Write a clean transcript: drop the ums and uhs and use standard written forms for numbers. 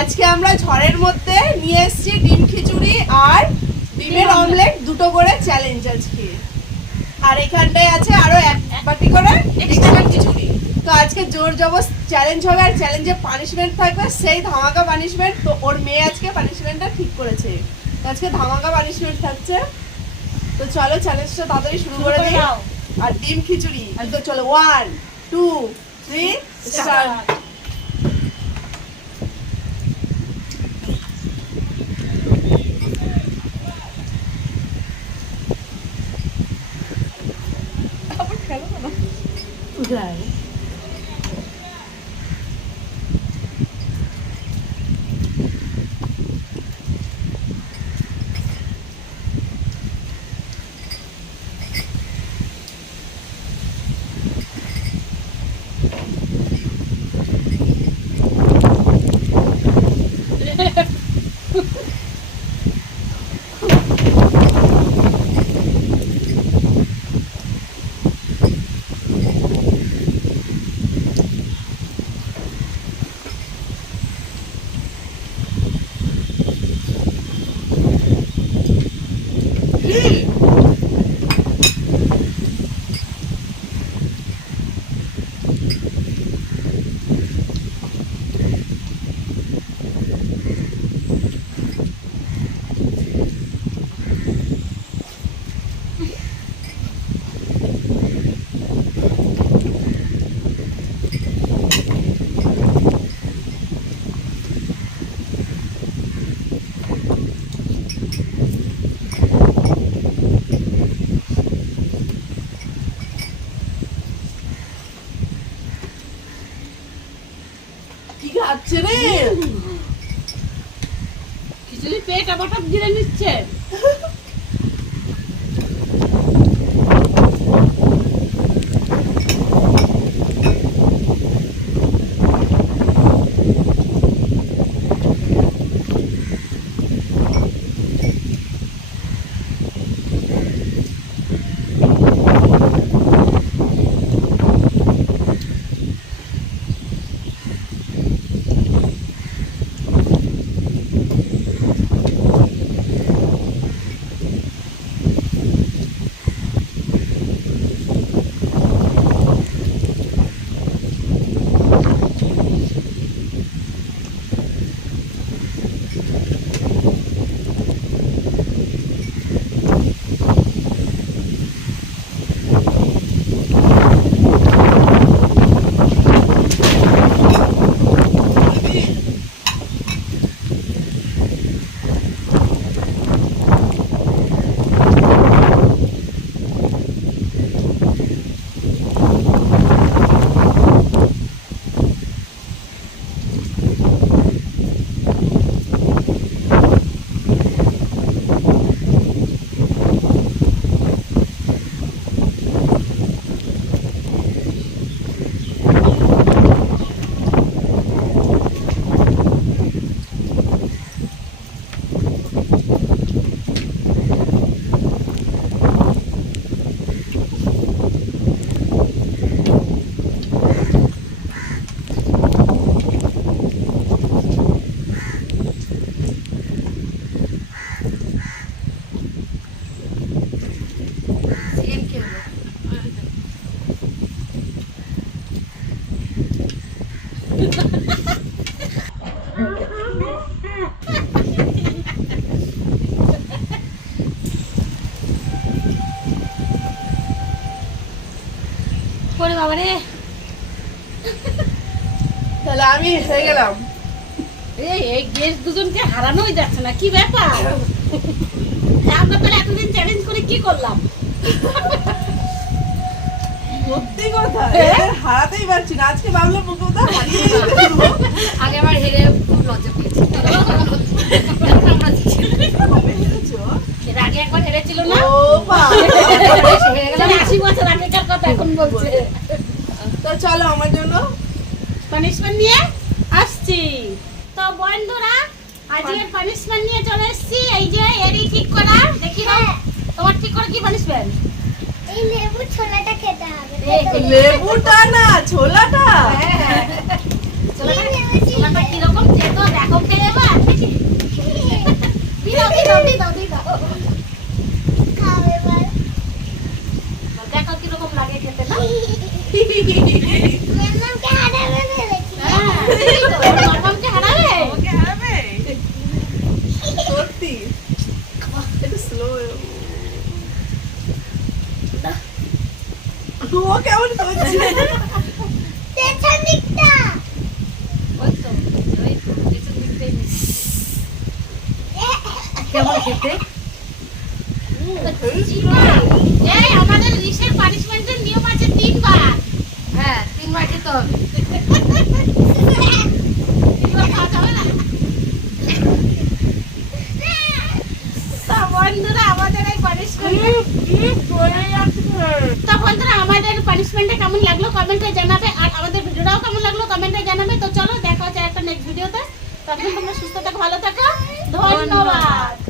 আজকে আমরা ঝড়ের মধ্যে নিয়ে এসেছি ডিম খিচুড়ি আর ডিমের অমলেট দুটো করে চ্যালেঞ্জ আজকে। আর এখানটায় আছে আরো এক বাটি করে এক্সট্রা খিচুড়ি। তো আজকে জোর জবরদস্ত চ্যালেঞ্জ হবে আর চ্যালেঞ্জে পানিশমেন্ট থাকবে, সেই ধামাকা পানিশমেন্ট। তো ওর মেয়ে আজকে পানিশমেন্টটা ঠিক করেছে, আজকে ধামাকা পানিশমেন্ট থাকছে। তো চলো চ্যালেঞ্জটা তাড়াতাড়ি শুরু করে দিই। আর ডিম খিচুড়ি তো চলো 1 2 3 স্টার্ট। খিচুড়ি পেট আবার গিলে নিচ্ছে। বাবারে, তাহলে আমি হয়ে গেলাম। এই গেস্ট দুজনকে হারানোই যাচ্ছে না, কি ব্যাপার? আমরা তাহলে এতদিন চ্যালেঞ্জ করে কি করলাম? সত্যি কথা, এদের হারাতেই পারছি না। আজকে ভাবলাম মুখটা হারিয়ে ফেলবো। আগে আমার হেরে খুব লজ্জা পেয়েছি। এর আগে একবার হেরেছিল না? ও বাবা, 80 বছর আগেকার কথা এখন বলছে। তো চলো আমার জন্য পানিশমেন্ট নিয়ে আসছি। তো বন্ধুরা, আজকে পানিশমেন্ট নিয়ে চলে এসেছি। এই যে এরই ঠিক করা, দেখি না তোমার ঠিক করে কি পানিশমেন্ট? এই লেবু ছোলাটা খেতে হবে। লেবুটা না, ছোলাটা। ছোলাটা কিরকম খেতে দেখো। খেতে। এই আমাদের রিসের পানিশমেন্টের নিয়ম আছে 3 বার। হ্যাঁ 3 বার খেতে হবে। এবার খাওয়া যাবে না। তা বন্ধুরা আমাদের এই পানিশমেন্ট পানিশমেন্টটা কেমন লাগলো কমেন্টে জানাবে, আর আমাদের ভিডিওটাও কেমন লাগলো কমেন্টে জানাবে। তো চলো দেখা হচ্ছে একটা নেক্সট ভিডিওতে। ততক্ষণ তোমরা সুস্থ থাকো, ভালো থাকো, ধন্যবাদ।